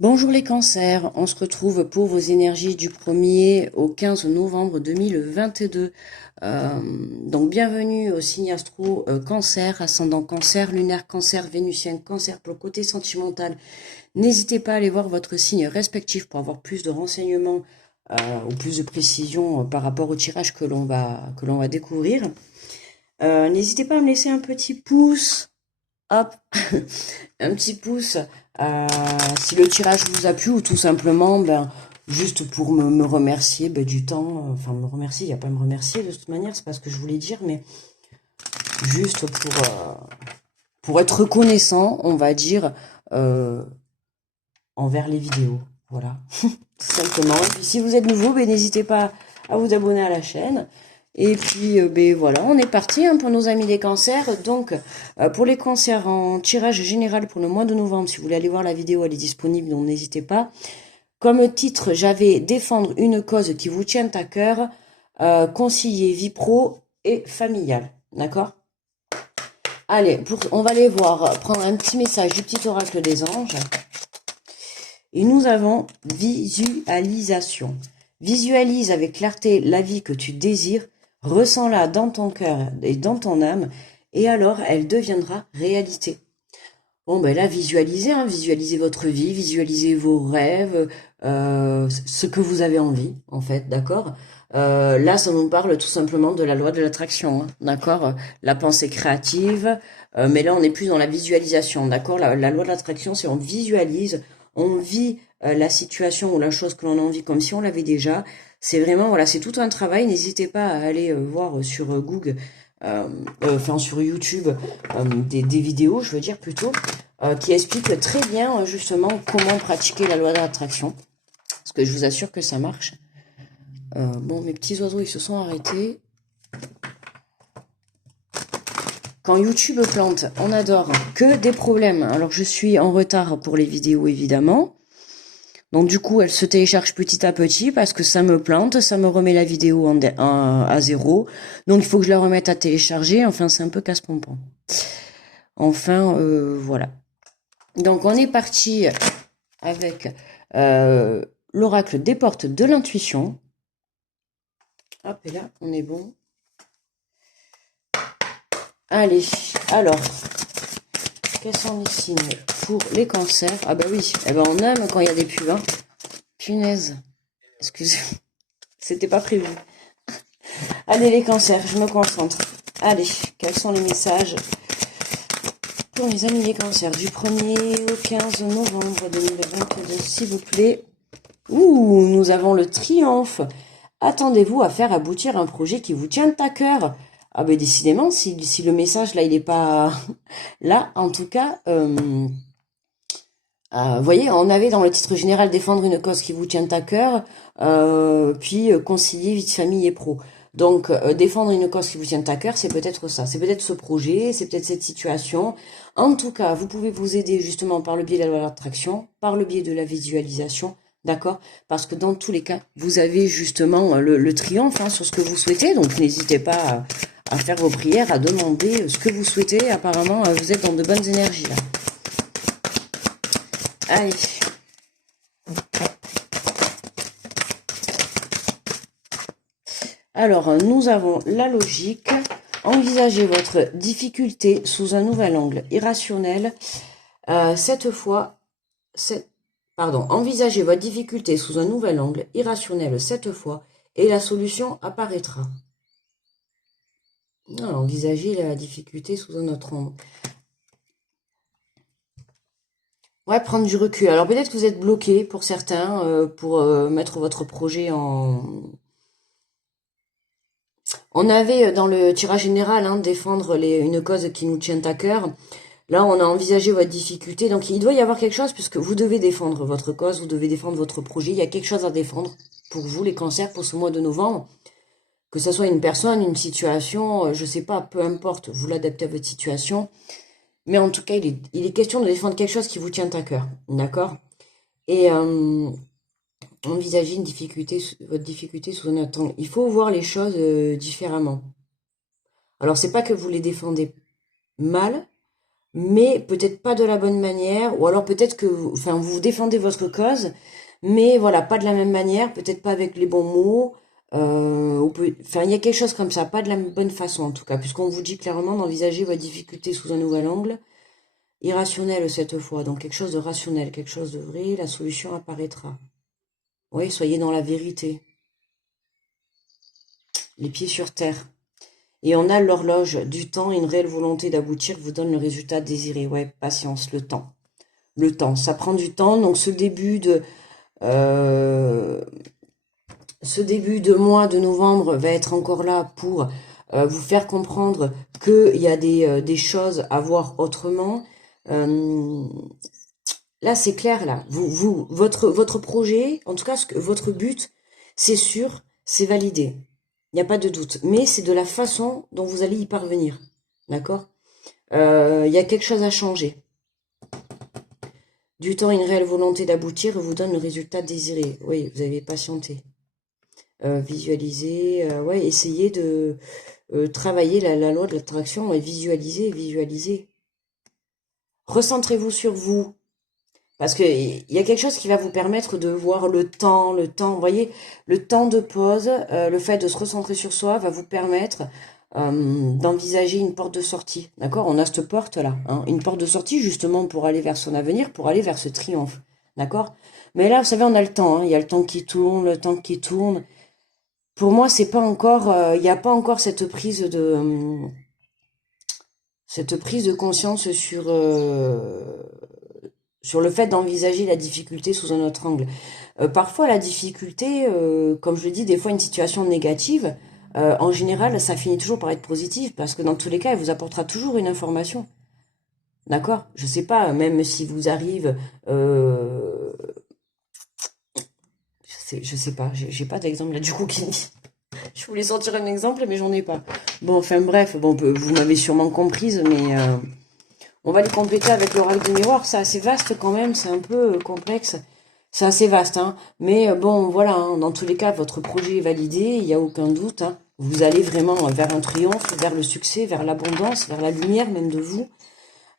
Bonjour les cancers, on se retrouve pour vos énergies du 1er au 15 novembre 2022. Donc bienvenue au signe astro cancer, ascendant cancer, lunaire cancer, vénusien cancer pour le côté sentimental. N'hésitez pas à aller voir votre signe respectif pour avoir plus de renseignements ou plus de précision par rapport au tirage que l'on va découvrir. N'hésitez pas à me laisser un petit pouce, hop, un petit pouce si le tirage vous a plu ou tout simplement juste pour me remercier du temps, enfin me remercier, il n'y a pas à me remercier de toute manière, c'est pas ce que je voulais dire, mais juste pour être reconnaissant, on va dire, envers les vidéos, voilà, tout simplement. Et puis si vous êtes nouveau, n'hésitez pas à vous abonner à la chaîne. Et puis, voilà, on est parti pour nos amis des cancers. Donc, pour les cancers en tirage général pour le mois de novembre, si vous voulez aller voir la vidéo, elle est disponible, donc n'hésitez pas. Comme titre, j'avais défendre une cause qui vous tient à cœur, concilier vie pro et familiale. D'accord? Allez, on va aller voir, prendre un petit message du petit oracle des anges. Et nous avons visualisation. Visualise avec clarté la vie que tu désires. Ressens-la dans ton cœur et dans ton âme, et alors elle deviendra réalité. Bon, là, visualisez, visualisez votre vie, visualisez vos rêves, ce que vous avez envie, en fait, d'accord. Là, ça nous parle tout simplement de la loi de l'attraction, d'accord. La pensée créative, mais là, on est plus dans la visualisation, d'accord. La loi de l'attraction, c'est on visualise, on vit la situation ou la chose que l'on a envie comme si on l'avait déjà. C'est vraiment, voilà, c'est tout un travail. N'hésitez pas à aller voir sur Google, enfin sur YouTube, des vidéos, je veux dire plutôt, qui expliquent très bien justement comment pratiquer la loi de l'attraction. Parce que je vous assure que ça marche. Bon, mes petits oiseaux, ils se sont arrêtés. Quand YouTube plante, on adore que des problèmes. Alors, je suis en retard pour les vidéos, évidemment. Donc du coup, elle se télécharge petit à petit parce que ça me plante, ça me remet la vidéo à zéro. Donc il faut que je la remette à télécharger. Enfin, c'est un peu casse-pompon. Enfin, voilà. Donc on est parti avec l'oracle des portes de l'intuition. Hop, et là, on est bon. Allez, alors, quels sont les signes pour les cancers? Ah bah oui, on aime quand il y a des pubs, hein. Punaise. Excusez, c'était pas prévu. Allez les cancers, je me concentre. Allez, quels sont les messages pour les amis des cancers du 1er au 15 novembre 2022, s'il vous plaît. Ouh, nous avons le triomphe. Attendez-vous à faire aboutir un projet qui vous tient à cœur. Ah ben décidément, si le message là, il n'est pas là, en tout cas, vous voyez, on avait dans le titre général défendre une cause qui vous tient à cœur, puis concilier vie de famille et pro. Donc défendre une cause qui vous tient à cœur, c'est peut-être ça, c'est peut-être ce projet, c'est peut-être cette situation. En tout cas, vous pouvez vous aider justement par le biais de la loi d'attraction, par le biais de la visualisation, d'accord? Parce que dans tous les cas, vous avez justement le triomphe sur ce que vous souhaitez, donc n'hésitez pas à faire vos prières, à demander ce que vous souhaitez. Apparemment, vous êtes dans de bonnes énergies là. Allez. Alors, nous avons la logique. Envisagez votre difficulté sous un nouvel angle irrationnel. Envisagez votre difficulté sous un nouvel angle irrationnel cette fois et la solution apparaîtra. Non, envisagez la difficulté sous un autre angle. Ouais, prendre du recul. Alors peut-être que vous êtes bloqué pour certains pour mettre votre projet en... On avait dans le tirage général défendre une cause qui nous tient à cœur. Là, on a envisagé votre difficulté. Donc il doit y avoir quelque chose puisque vous devez défendre votre cause, vous devez défendre votre projet. Il y a quelque chose à défendre pour vous, les cancers, pour ce mois de novembre. Que ce soit une personne, une situation, je sais pas, peu importe, vous l'adaptez à votre situation. Mais en tout cas, il est question de défendre quelque chose qui vous tient à cœur, d'accord? Et envisager votre difficulté sous un autre angle. Il faut voir les choses différemment. Alors, c'est pas que vous les défendez mal, mais peut-être pas de la bonne manière, ou alors peut-être que, enfin, vous défendez votre cause, mais voilà, pas de la même manière, peut-être pas avec les bons mots, enfin, il y a quelque chose comme ça, pas de la bonne façon en tout cas, puisqu'on vous dit clairement d'envisager votre difficulté sous un nouvel angle, irrationnel cette fois, donc quelque chose de rationnel, quelque chose de vrai, la solution apparaîtra. Oui, soyez dans la vérité, les pieds sur terre. Et on a l'horloge du temps, une réelle volonté d'aboutir vous donne le résultat désiré. Ouais, patience, le temps. Le temps, ça prend du temps. Donc euh, ce début de mois de novembre va être encore là pour vous faire comprendre qu'il y a des choses à voir autrement. Euh, Là, c'est clair, là. Votre projet, en tout cas, votre but, c'est sûr, c'est validé. Il n'y a pas de doute. Mais c'est de la façon dont vous allez y parvenir. D'accord? Il y a quelque chose à changer. Du temps, une réelle volonté d'aboutir vous donne le résultat désiré. Oui, vous avez patienté. Visualiser, ouais, essayez de travailler la loi de l'attraction et visualiser. Recentrez-vous sur vous. Parce que il y a quelque chose qui va vous permettre de voir le temps, vous voyez, le temps de pause, le fait de se recentrer sur soi va vous permettre d'envisager une porte de sortie. D'accord? On a cette porte-là, hein, une porte de sortie justement pour aller vers son avenir, pour aller vers ce triomphe. D'accord? Mais là, vous savez, on a le temps, hein, il y a le temps qui tourne, le temps qui tourne. Pour moi, c'est pas encore, il n'y a pas encore cette prise de conscience sur le fait d'envisager la difficulté sous un autre angle. Parfois, la difficulté, comme je le dis, des fois une situation négative, en général, ça finit toujours par être positif, parce que dans tous les cas, elle vous apportera toujours une information. D'accord? Je sais pas, même si vous arrive, je sais pas, j'ai pas d'exemple là du coup qui je voulais sortir un exemple, mais j'en ai pas. Bon, enfin bref, bon, vous m'avez sûrement comprise, mais on va les compléter avec l'oracle du miroir. C'est assez vaste quand même, c'est un peu complexe. C'est assez vaste, hein. Mais bon, voilà, hein, dans tous les cas, votre projet est validé, il n'y a aucun doute, hein. Vous allez vraiment vers un triomphe, vers le succès, vers l'abondance, vers la lumière même de vous.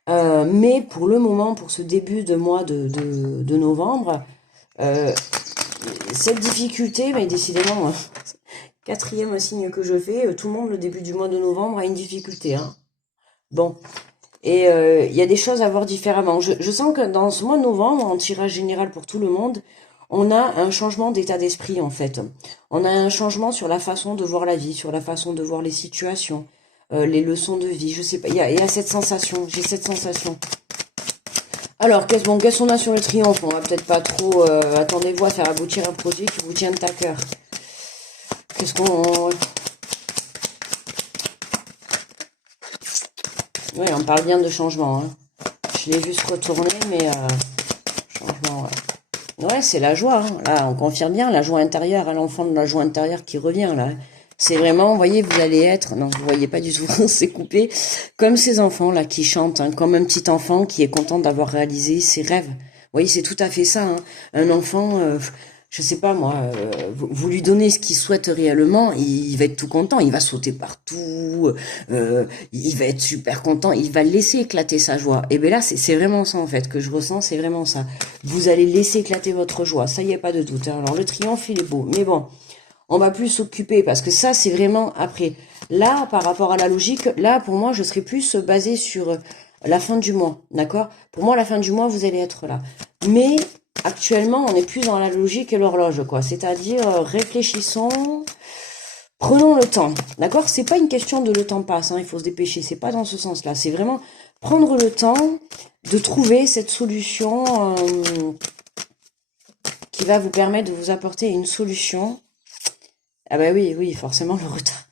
Mais pour le moment, pour ce début de mois de novembre, euh, cette difficulté, mais décidément, quatrième signe que je fais, tout le monde, le début du mois de novembre, a une difficulté, hein. Bon, et il y a des choses à voir différemment. Je sens que dans ce mois de novembre, en tirage général pour tout le monde, on a un changement d'état d'esprit en fait. On a un changement sur la façon de voir la vie, sur la façon de voir les situations, les leçons de vie. Je sais pas, il y a cette sensation, j'ai cette sensation. Alors, qu'est-ce qu'on a sur le triomphe? On va peut-être pas trop... attendez-vous à faire aboutir un projet qui vous tient à cœur. Qu'est-ce qu'on... Oui, on parle bien de changement, hein. Je l'ai vu se retourner, mais changement, ouais. Ouais, c'est la joie, hein. Là, on confirme bien la joie intérieure, à l'enfant de la joie intérieure qui revient, là. C'est vraiment, vous voyez, vous allez être, non, vous voyez pas du tout, c'est coupé, comme ces enfants, là, qui chantent, hein, comme un petit enfant qui est content d'avoir réalisé ses rêves. Vous voyez, c'est tout à fait ça, hein. Un enfant, je sais pas moi, vous lui donnez ce qu'il souhaite réellement, il va être tout content, il va sauter partout, il va être super content, il va laisser éclater sa joie. Et bien là, c'est vraiment ça en fait que je ressens, c'est vraiment ça. Vous allez laisser éclater votre joie, ça y est, pas de doute, hein. Alors le triomphe, il est beau, mais bon, on va plus s'occuper parce que ça, c'est vraiment après. Là, par rapport à la logique, là, pour moi, je serais plus basée sur la fin du mois, d'accord? Pour moi, la fin du mois, vous allez être là. Mais actuellement, on est plus dans la logique et l'horloge, quoi. C'est-à-dire, réfléchissons, prenons le temps, d'accord? C'est pas une question de le temps passe, hein, il faut se dépêcher. C'est pas dans ce sens-là. C'est vraiment prendre le temps de trouver cette solution qui va vous permettre de vous apporter une solution. Ah bah oui, oui, forcément le retard.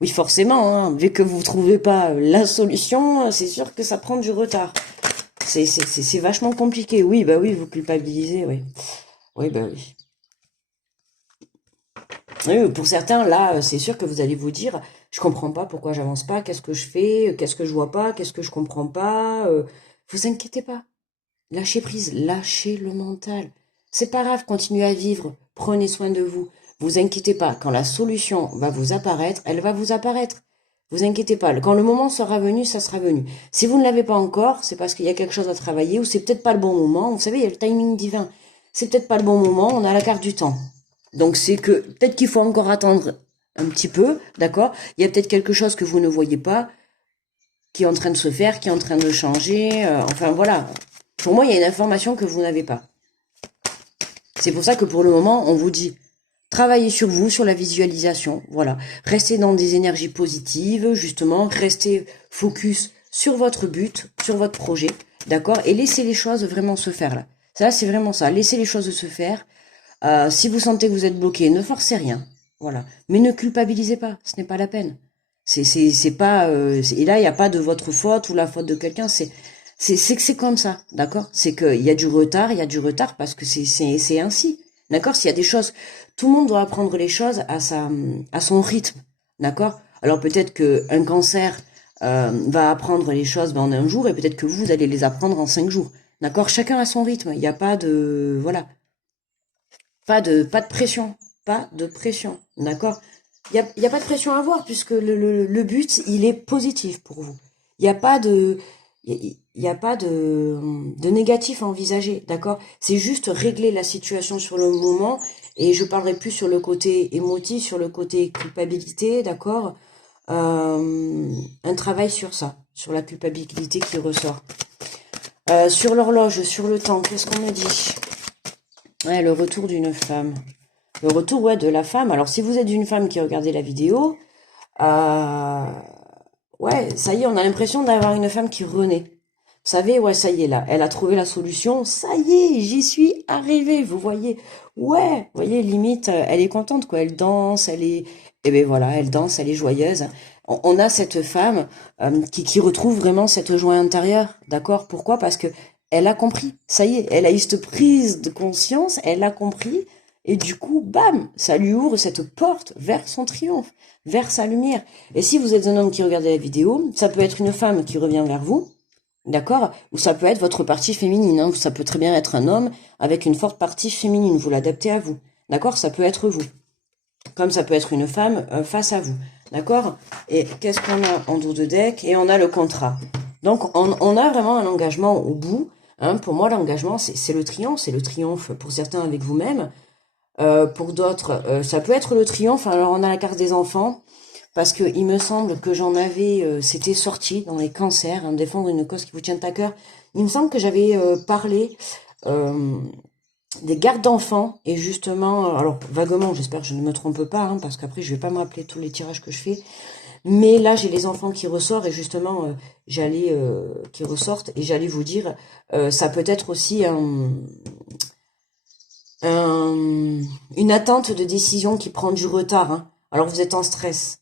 Oui, forcément, hein, vu que vous trouvez pas la solution, c'est sûr que ça prend du retard. C'est vachement compliqué. Oui, bah oui, vous culpabilisez, oui. Oui, bah oui. Oui, pour certains, là, c'est sûr que vous allez vous dire, je comprends pas pourquoi j'avance pas, qu'est-ce que je fais, qu'est-ce que je vois pas, qu'est-ce que je comprends pas. Vous inquiétez pas. Lâchez prise, lâchez le mental. C'est pas grave, continuez à vivre, prenez soin de vous. Vous inquiétez pas, quand la solution va vous apparaître, elle va vous apparaître. Vous inquiétez pas. Quand le moment sera venu, ça sera venu. Si vous ne l'avez pas encore, c'est parce qu'il y a quelque chose à travailler ou c'est peut-être pas le bon moment. Vous savez, il y a le timing divin. C'est peut-être pas le bon moment. On a la carte du temps. Donc c'est que peut-être qu'il faut encore attendre un petit peu, d'accord? Il y a peut-être quelque chose que vous ne voyez pas qui est en train de se faire, qui est en train de changer. Enfin voilà. Pour moi, il y a une information que vous n'avez pas. C'est pour ça que pour le moment, on vous dit travaillez sur vous, sur la visualisation, voilà. Restez dans des énergies positives, justement, restez focus sur votre but, sur votre projet, d'accord? Et laissez les choses vraiment se faire là. Ça, c'est vraiment ça. Laissez les choses se faire. Si vous sentez que vous êtes bloqué, ne forcez rien, voilà. Mais ne culpabilisez pas, ce n'est pas la peine. C'est pas et là il n'y a pas de votre faute ou la faute de quelqu'un, c'est comme ça, d'accord? C'est qu'il y a du retard parce que c'est ainsi. D'accord? S'il y a des choses, tout le monde doit apprendre les choses à son rythme. D'accord? Alors peut-être que un cancer va apprendre les choses en un jour et peut-être que vous allez les apprendre en 5 jours. D'accord? Chacun a son rythme. Il n'y a pas de voilà, pas de pression, pas de pression. D'accord? Il y a pas de pression à avoir puisque le but il est positif pour vous. Il n'y a pas de il y a pas de négatif à envisager, d'accord? C'est juste régler la situation sur le moment et je parlerai plus sur le côté émotif, sur le côté culpabilité, d'accord? Un travail sur ça, sur la culpabilité qui ressort. Sur l'horloge, sur le temps, qu'est-ce qu'on me dit? Ouais, le retour d'une femme. Le retour, ouais, de la femme. Alors, si vous êtes une femme qui regardez la vidéo, euh, ouais, ça y est, on a l'impression d'avoir une femme qui renaît. Vous savez, ouais, ça y est, là, elle a trouvé la solution. Ça y est, j'y suis arrivée, vous voyez. Ouais, vous voyez, limite, elle est contente, quoi. Elle danse, elle est... Eh ben voilà, elle danse, elle est joyeuse. On a cette femme qui retrouve vraiment cette joie intérieure, d'accord? Pourquoi? Parce que elle a compris. Ça y est, elle a eu cette prise de conscience, elle a compris. Et du coup, bam, ça lui ouvre cette porte vers son triomphe, vers sa lumière. Et si vous êtes un homme qui regarde la vidéo, ça peut être une femme qui revient vers vous, d'accord? Ou ça peut être votre partie féminine, hein. Ça peut très bien être un homme avec une forte partie féminine, vous l'adaptez à vous, d'accord? Ça peut être vous. Comme ça peut être une femme face à vous, d'accord? Et qu'est-ce qu'on a en dos de deck? Et on a le contrat. Donc, on a vraiment un engagement au bout. Hein. Pour moi, l'engagement, c'est le triomphe. C'est le triomphe pour certains avec vous-même. Pour d'autres, ça peut être le triomphe. Alors, on a la carte des enfants. Parce que il me semble que j'en avais, c'était sorti dans les cancers, hein, défendre une cause qui vous tient à cœur. Il me semble que j'avais parlé des gardes d'enfants et justement, alors vaguement, j'espère que je ne me trompe pas, hein, parce qu'après je vais pas me rappeler tous les tirages que je fais. Mais là, j'ai les enfants qui ressortent et justement, qui ressortent et j'allais vous dire, ça peut être aussi une attente de décision qui prend du retard. Hein. Alors vous êtes en stress,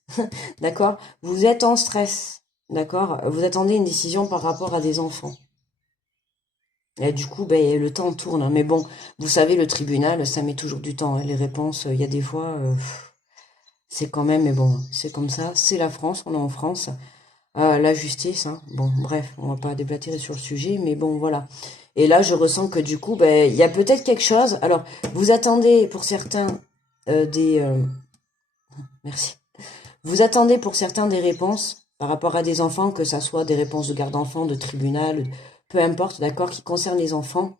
d'accord? Vous êtes en stress, d'accord? Vous attendez une décision par rapport à des enfants. Et du coup, ben, le temps tourne. Hein. Mais bon, vous savez, le tribunal, ça met toujours du temps. Hein. Les réponses, il y a des fois, c'est quand même, mais bon, c'est comme ça. C'est la France, on est en France. La justice, hein. Bon, bref, on va pas débattre sur le sujet, mais bon, voilà. Et là, je ressens que du coup, ben, il y a peut-être quelque chose. Alors, vous attendez pour certains merci. Vous attendez pour certains des réponses par rapport à des enfants, que ça soit des réponses de garde d'enfants, de tribunal, peu importe, d'accord, qui concernent les enfants.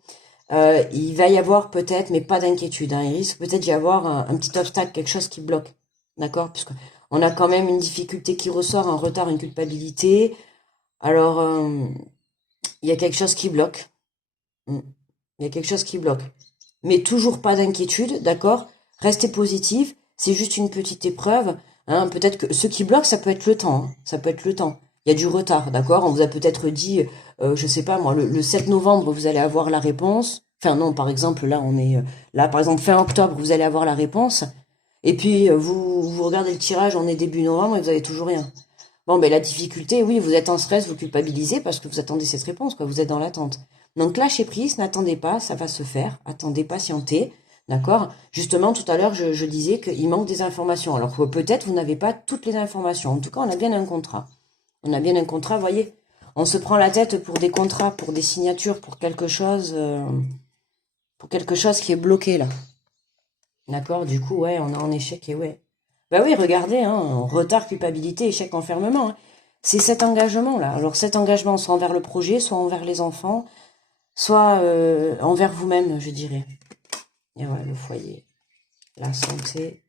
Il va y avoir peut-être, mais pas d'inquiétude, hein, il risque peut-être d'y avoir un petit obstacle, quelque chose qui bloque, d'accord, puisque on a quand même une difficulté qui ressort, un retard, une culpabilité. Alors, il y a quelque chose qui bloque. Il y a quelque chose qui bloque. Mais toujours pas d'inquiétude, d'accord? Restez positif, c'est juste une petite épreuve. Hein, peut-être que ce qui bloque, ça peut être le temps. Hein, ça peut être le temps. Il y a du retard, d'accord? On vous a peut-être dit, je sais pas moi, le 7 novembre, vous allez avoir la réponse. Enfin non, par exemple, là, on est là, par exemple, fin octobre, vous allez avoir la réponse. Et puis, vous regardez le tirage, on est début novembre et vous avez toujours rien. Bon, ben la difficulté, oui, vous êtes en stress, vous culpabilisez parce que vous attendez cette réponse, quoi. Vous êtes dans l'attente. Donc lâchez prise, n'attendez pas, ça va se faire. Attendez, patientez, d'accord? Justement, tout à l'heure, je disais qu'il manque des informations. Alors peut-être vous n'avez pas toutes les informations. En tout cas, on a bien un contrat. On a bien un contrat, vous voyez. On se prend la tête pour des contrats, pour des signatures, pour quelque chose qui est bloqué là. D'accord? Du coup, ouais, on est en échec et ouais. Bah oui, regardez, hein, retard, culpabilité, échec, enfermement, hein. C'est cet engagement-là. Alors cet engagement, soit envers le projet, soit envers les enfants, soit envers vous-même, je dirais. Et voilà, le foyer, la santé.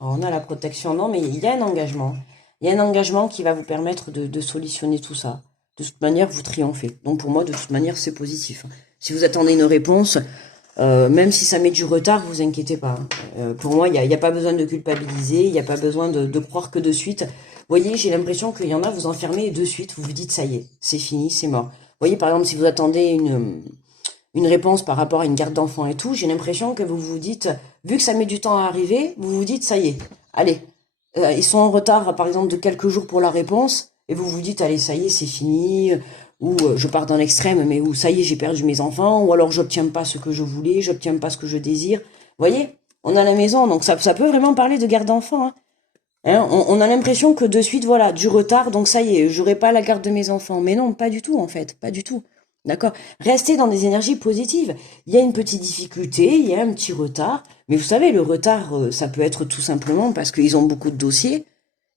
On a la protection, non, mais il y a un engagement. Il y a un engagement qui va vous permettre de solutionner tout ça. De toute manière, vous triomphez. Donc pour moi, de toute manière, c'est positif. Si vous attendez une réponse, même si ça met du retard, vous inquiétez pas. Pour moi, il y a pas besoin de culpabiliser, il n'y a pas besoin de croire que de suite. Vous voyez, j'ai l'impression qu'il y en a, vous enfermez et de suite, vous vous dites, ça y est, c'est fini, c'est mort. Vous voyez, par exemple, si vous attendez une réponse par rapport à une garde d'enfants et tout, j'ai l'impression que vous vous dites, vu que ça met du temps à arriver, vous vous dites, ça y est, allez, ils sont en retard, par exemple, de quelques jours pour la réponse, et vous vous dites, allez, ça y est, c'est fini, ou je pars dans l'extrême, mais où ça y est, j'ai perdu mes enfants, ou alors j'obtiens pas ce que je voulais, j'obtiens pas ce que je désire. Vous voyez, on a la maison, donc ça peut vraiment parler de garde d'enfants, hein. On a l'impression que de suite, voilà, du retard, donc ça y est, j'aurai pas la garde de mes enfants. Mais non, pas du tout, en fait, pas du tout. D'accord? Restez dans des énergies positives. Il y a une petite difficulté, il y a un petit retard, mais vous savez, le retard, ça peut être tout simplement parce qu'ils ont beaucoup de dossiers,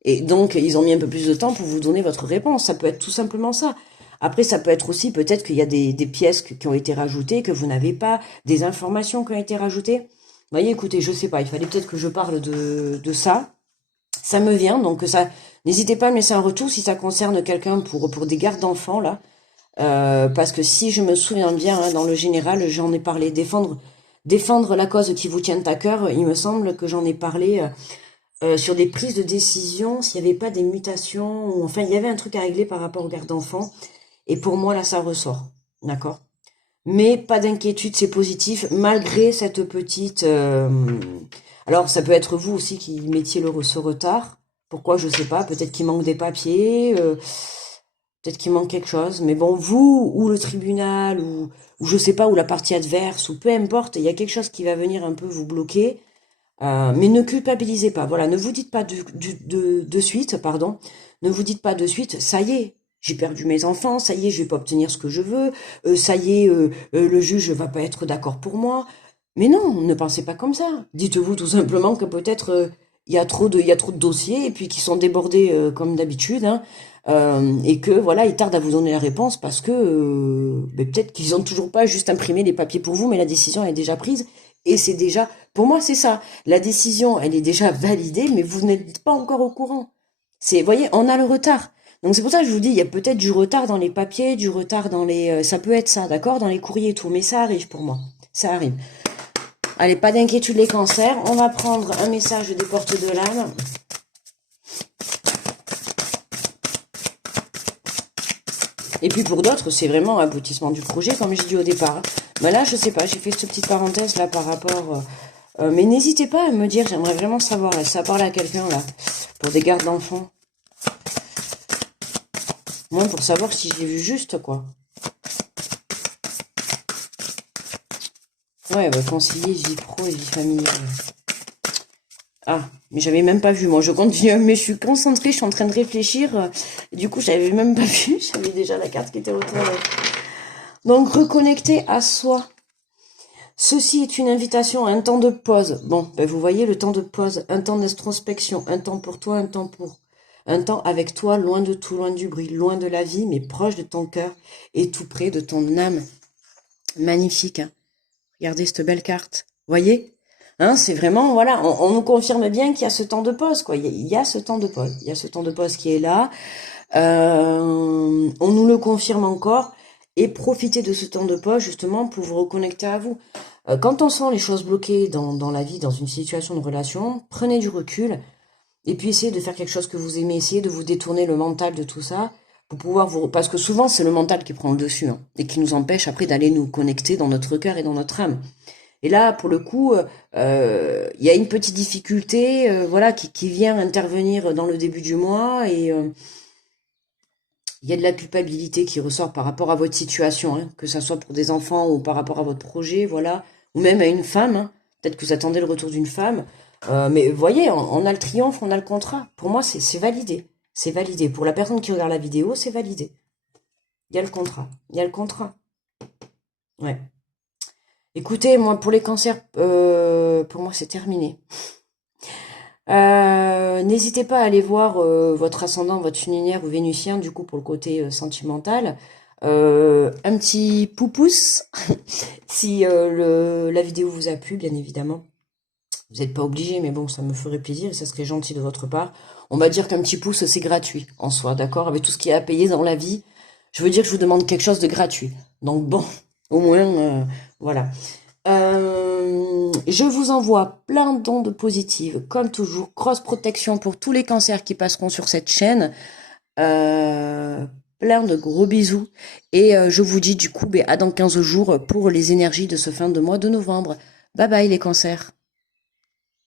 et donc ils ont mis un peu plus de temps pour vous donner votre réponse. Ça peut être tout simplement ça. Après, ça peut être aussi peut-être qu'il y a des pièces qui ont été rajoutées, que vous n'avez pas, des informations qui ont été rajoutées. Vous voyez, écoutez, je sais pas, il fallait peut-être que je parle de ça. Ça me vient, donc ça, n'hésitez pas à me laisser un retour si ça concerne quelqu'un pour des gardes d'enfants, là. Parce que si je me souviens bien, hein, dans le général, j'en ai parlé. Défendre la cause qui vous tient à cœur, il me semble que j'en ai parlé sur des prises de décision, s'il n'y avait pas des mutations, ou enfin, il y avait un truc à régler par rapport aux gardes d'enfants. Et pour moi, là, ça ressort. D'accord? Mais pas d'inquiétude, c'est positif, malgré cette petite... Alors, ça peut être vous aussi qui mettiez ce retard. Pourquoi, je sais pas. Peut-être qu'il manque des papiers, peut-être qu'il manque quelque chose. Mais bon, vous, ou le tribunal, ou je sais pas, ou la partie adverse, ou peu importe, il y a quelque chose qui va venir un peu vous bloquer. Mais ne culpabilisez pas. Voilà, ne vous dites pas de suite, pardon. Ne vous dites pas de suite, ça y est, j'ai perdu mes enfants, ça y est, je vais pas obtenir ce que je veux, ça y est, le juge va pas être d'accord pour moi. Mais non, ne pensez pas comme ça. Dites-vous tout simplement que peut-être il y a trop de dossiers et puis qui sont débordés comme d'habitude, hein, et que voilà, ils tardent à vous donner la réponse parce que ben, peut-être qu'ils ont toujours pas juste imprimé les papiers pour vous, mais la décision est déjà prise et c'est déjà, pour moi, c'est ça. La décision, elle est déjà validée, mais vous n'êtes pas encore au courant. Vous voyez, on a le retard. Donc c'est pour ça que je vous dis, il y a peut-être du retard dans les papiers, du retard dans les, ça peut être ça, d'accord, dans les courriers et tout, mais ça arrive pour moi. Ça arrive. Allez, pas d'inquiétude les cancers. On va prendre un message des portes de l'âme. Et puis pour d'autres, c'est vraiment aboutissement du projet, comme j'ai dit au départ. Mais là, je sais pas, j'ai fait cette petite parenthèse là par rapport... mais n'hésitez pas à me dire, j'aimerais vraiment savoir, là, ça parle à quelqu'un là, pour des gardes d'enfants. Moi, pour savoir si j'ai vu juste, quoi. Ouais, bah, concilier vie pro et vie familiale. Ah, mais j'avais même pas vu, moi, je continue, mais je suis concentrée, je suis en train de réfléchir. Du coup, j'avais même pas vu, j'avais déjà la carte qui était retournée. Donc, reconnecter à soi. Ceci est une invitation à un temps de pause. Bon, ben vous voyez le temps de pause, un temps d'introspection, un temps pour toi, un temps avec toi, loin de tout, loin du bruit, loin de la vie, mais proche de ton cœur et tout près de ton âme. Magnifique, hein. Regardez cette belle carte. Voyez, hein, c'est vraiment, voilà, on nous confirme bien qu'il y a ce temps de pause, quoi. Il y a ce temps de pause. Il y a ce temps de pause qui est là. On nous le confirme encore. Et profitez de ce temps de pause, justement, pour vous reconnecter à vous. Quand on sent les choses bloquées dans la vie, dans une situation de relation, prenez du recul et puis essayez de faire quelque chose que vous aimez, essayez de vous détourner le mental de tout ça pour pouvoir vous... Parce que souvent, c'est le mental qui prend le dessus, hein, et qui nous empêche après d'aller nous connecter dans notre cœur et dans notre âme. Et là, pour le coup, il y a une petite difficulté voilà, qui vient intervenir dans le début du mois et il y a de la culpabilité qui ressort par rapport à votre situation, hein, que ça soit pour des enfants ou par rapport à votre projet, voilà, ou même à une femme, hein. Peut-être que vous attendez le retour d'une femme. Mais vous voyez, on a le triomphe, on a le contrat. Pour moi, c'est validé. C'est validé. Pour la personne qui regarde la vidéo, c'est validé. Il y a le contrat. Il y a le contrat. Ouais. Écoutez, moi, pour les cancers, pour moi, c'est terminé. N'hésitez pas à aller voir votre ascendant, votre lunaire ou vénusien, du coup, pour le côté sentimental. Un petit pouce si la vidéo vous a plu, bien évidemment. Vous n'êtes pas obligé, mais bon, ça me ferait plaisir et ça serait gentil de votre part. On va dire qu'un petit pouce, c'est gratuit en soi, d'accord? Avec tout ce qui est à payer dans la vie, je veux dire que je vous demande quelque chose de gratuit. Donc bon, au moins, voilà. Je vous envoie plein d'ondes positives, comme toujours. Grosse protection pour tous les cancers qui passeront sur cette chaîne. Euh, Plein de gros bisous. Et je vous dis du coup, à dans 15 jours pour les énergies de ce fin de mois de novembre. Bye bye les cancers.